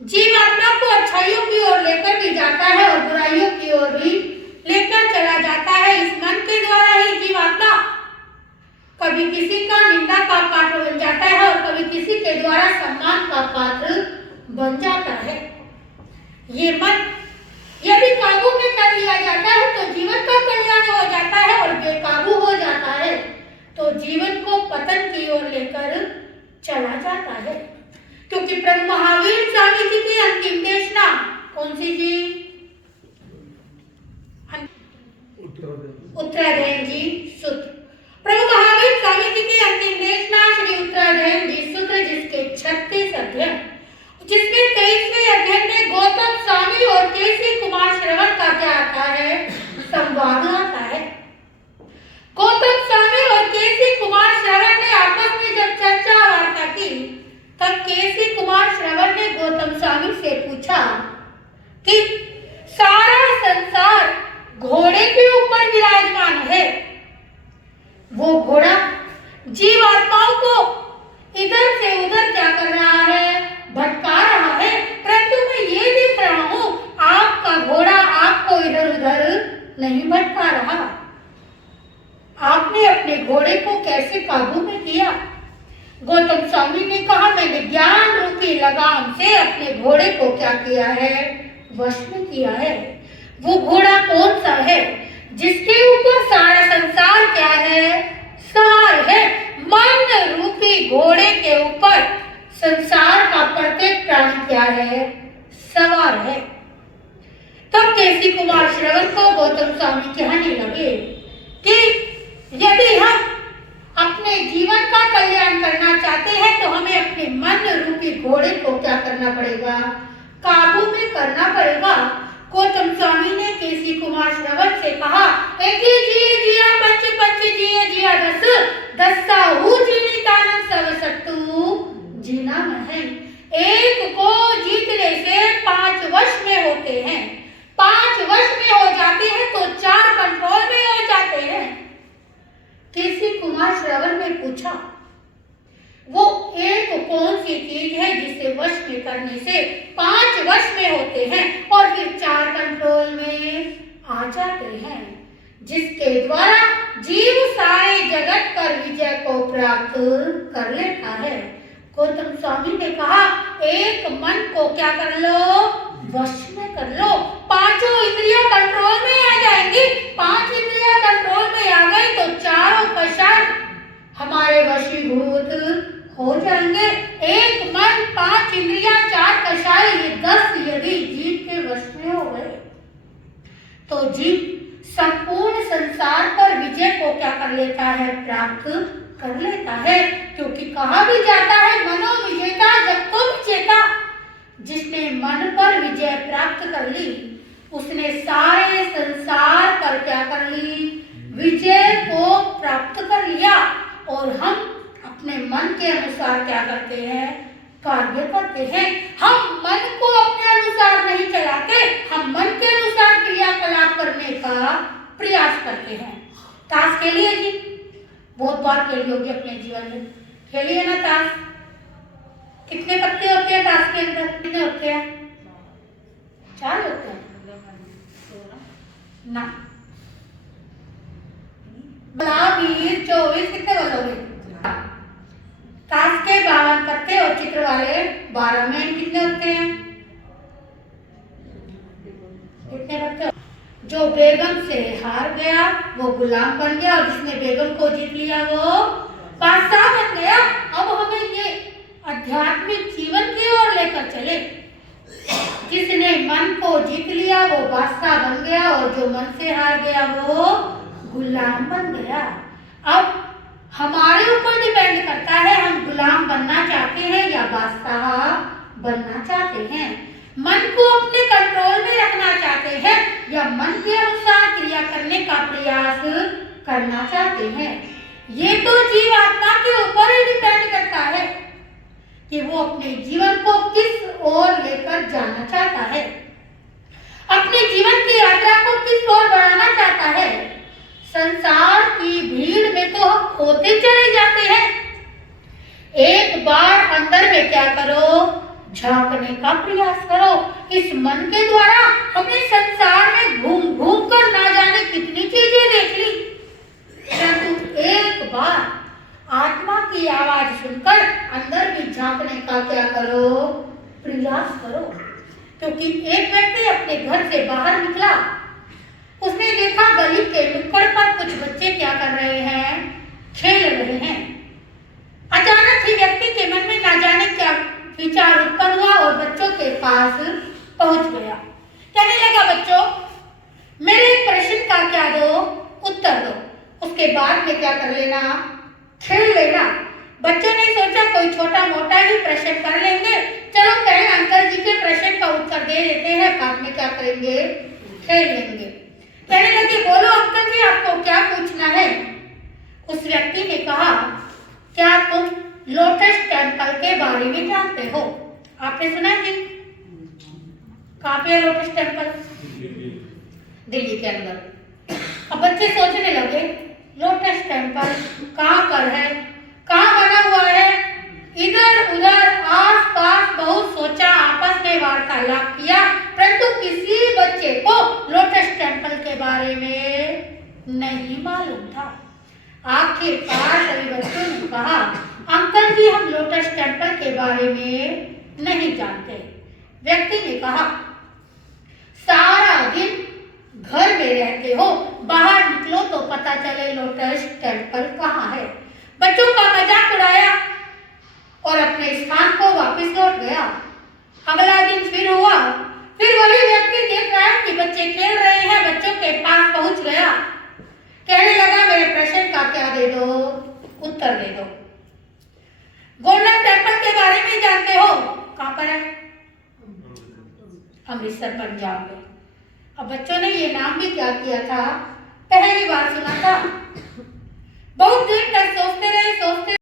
जीवात्मा को अच्छाइयों की ओर लेकर भी जाता है और बुराइयों की ओर भी लेकर चला जाता है। इस मन के द्वारा ही जीवात्मा कभी किसी का निंदा का पात्र बन जाता है और कभी किसी के द्वारा सम्मान का पात्र बन जाता है। ये मन यदि काबू में कर लिया जाता है तो जीवन का कल्याण हो जाता है और बेकाबू हो जाता है तो जीवन को पतन की ओर लेकर चला जाता है। क्योंकि प्रभु महावीर स्वामी जी की अंतिम देशना कौन सी जी? उत्तराधयन जी सूत्र। प्रभु महावीर स्वामी जी की अंतिम देशना श्री उत्तराधयन जी सूत्र, जिसके 36 अध्ययन, जिसमें 23वें अध्ययन में गौतम स्वामी और केसी कुमार श्रवण का क्या आता है? संवाद आता है। गौतम स्वामी और केसी कुमार श्रवण ने आपस में जब चर्चा वार्ता की तब केसी कुमार श्रवण ने गौतम स्वामी से पूछा कि सारा संसार घोड़े के ऊपर विराजमान है, वो घोड़ा जीवात्माओं को इधर से उधर क्या कर रहा है? भटका रहा है। परंतु मैं ये देख रहा हूं आपका घोड़ा आपको इधर उधर नहीं भटका रहा। आपने अपने घोड़े को कैसे काबू में किया? गौतम स्वामी ने कहा, मैंने ज्ञान रूपी लगाम से अपने घोड़े को क्या किया है? वश में किया है। वो घोड़ा कौन सा है? जिसके ऊपर सारा संसार क्या है? सवार है। मन रूपी घोड़े के ऊपर संसार का प्रत्येक प्राणी क्या है? सवार है। तब केसी कुमार श्रवण को गौतम स्वामी कहने लगे कि यदि हम अपने जीवन का कल्याण करना चाहते हैं तो हमें अपने मन रूपी घोड़े को क्या करना पड़ेगा? काबू में करना पड़ेगा। गौतम स्वामी ने केसी कुमार श्रवण से कहा, एक जिये जिया पंच पंच जिये जिया दस, दस्साहु जीनी कानन सब सत्तु जीना महल। एक को जीतने से 5 वश में होते हैं, 5 वश में हो जाते हैं तो 4 कंट्रोल में हो जाते हैं। केसी कुमार श्रवण ने पूछा, वो एक कौन सी चीज है जिसे वश में करने से 5 वश में होते हैं और फिर 4 कंट्रोल में आ जाते हैं, जिसके द्वारा जीव सारे जगत पर विजय को प्राप्त कर लेता है? गौतम स्वामी ने कहा, एक मन को क्या कर लो? वश में कर लो। 5 इंद्रियां कंट्रोल में आ जाएंगी। 5 इंद्रियां कंट्रोल में आ गई तो चारों कषाय हमारे वशीभूत हो जाएंगे। एक मन, 5 इंद्रियां, 4 कषाय, ये 10 यदि जीव के वश में हो गए तो जीव संपूर्ण संसार पर विजय को क्या कर लेता है? प्राप्त कर लेता है। क्योंकि कहा भी जाता है, मनोविजेता जगतो विजेता। जिसने मन पर विजय प्राप्त कर ली उसने सारे संसार पर क्या कर ली? विजय को प्राप्त कर लिया। और हम अपने मन के अनुसार क्या करते हैं? कार्य करते हैं। हम मन को अपने अनुसार नहीं चलाते, हम मन के अनुसार क्रियाकलाप करने का प्रयास करते हैं। ताश खेलिए जी, बहुत बार खेली होगी अपने जीवन में, खेलिए ना ताश। कितने पत्ते होते हैं ताश के अंदर? कितने होते हैं? 4 होते हैं ना। 20, 24 कितने बोलोगे? ताश के 52 पत्ते और चित्र वाले 12 में कितने होते हैं? कितने पत्ते? जो बेगम से हार गया वो गुलाम बन गया और जिसने बेगम को जीत लिया वो बादशाह बन गया। अब हमें ये आध्यात्मिक जीवन की ओर लेकर चले। जिसने मन को जीत लिया वो बादशाह बन गया और जो मन से हार गया वो गुलाम बन गया। अब हमारे ऊपर डिपेंड करता है, हम गुलाम बनना चाहते हैं या बादशाह बनना चाहते हैं। मन को अपने कंट्रोल में रखना चाहते हैं या मन के अनुसार क्रिया करने का प्रयास करना चाहते हैं। ये तो जीवात्मा के ऊपर ही डिपेंड करता है कि वो अपने जीवन को किस ओर लेकर जाना चाहता है, अपने जीवन की यात्रा को किस ओर बढ़ाना चाहता है। संसार की भीड़ में तो हम खोते चले जाते हैं। एक बार अंदर में क्या करो? झांकने का प्रयास करो। इस मन के द्वारा हमने संसार में घूम घूम कर ना जाने कितनी चीजें देख ली, परंतु एक बार आत्मा की आवाज सुनकर अंदर भी झांकने का क्या करो, प्रयास करो। क्योंकि एक व्यक्ति अपने घर से बाहर निकला, उसने देखा गली के नुक्कड़ पर कुछ बच्चे क्या कर रहे हैं, खेल रहे हैं। अचानक ही व्यक्ति के मन में ना जाने क्या विचार उत्पन्न हुआ और बच्चों के पास पहुंच गया। कहने लगा, बच्चों मेरे प्रश्न का क्या दो, उत्तर दो, उसके बाद में क्या कर लेना, खेल लेना। बच्चों ने सोचा कोई छोटा मोटा ही प्रश्न कर लेंगे, चलो पहले अंकल जी के प्रश्न का उत्तर दे देते हैं, बाद में क्या करेंगे, खेल लेंगे। कहने लगे, बोलो अंकल जी आपको क्या पूछना है। उस व्यक्ति ने कहा, क्या तुम लोटस टेम्पल के बारे में जानते हो? आपने सुना जी? कहाँ पे है लोटस टेम्पल? दिल्ली के अंदर। अब बच्चे सोचने लगे, लोटस टेम्पल कहाँ पर है, कहाँ बना हुआ है। इधर उधर आस पास बहुत सोचा, आपस में वार्तालाप किया, परंतु किसी बच्चे को लोटस टेम्पल के बारे में नहीं मालूम था। आखिरकार सभी बच्चों ने कहा, अंकल जी हम लोटस टेम्पल के बारे में नहीं जानते। व्यक्ति ने कहा, सारा दिन घर में रहते हो, बाहर निकलो तो पता चले लोटस टेम्पल कहाँ है। बच्चों का मजाक उड़ाया और अपने स्थान को वापस लौट गया। अगला दिन फिर हुआ, फिर वही व्यक्ति देख रहा है कि बच्चे खेल रहे हैं, बच्चों के पास पहुंच गया। कहने लगा, मेरे प्रश्न का क्या दे दो, उत्तर दे दो। गोल्डन टेम्पल के बारे में जानते हो? कहाँ पर है? अमृतसर पंजाब में। अब बच्चों ने ये नाम भी क्या किया था, पहली बार सुना था।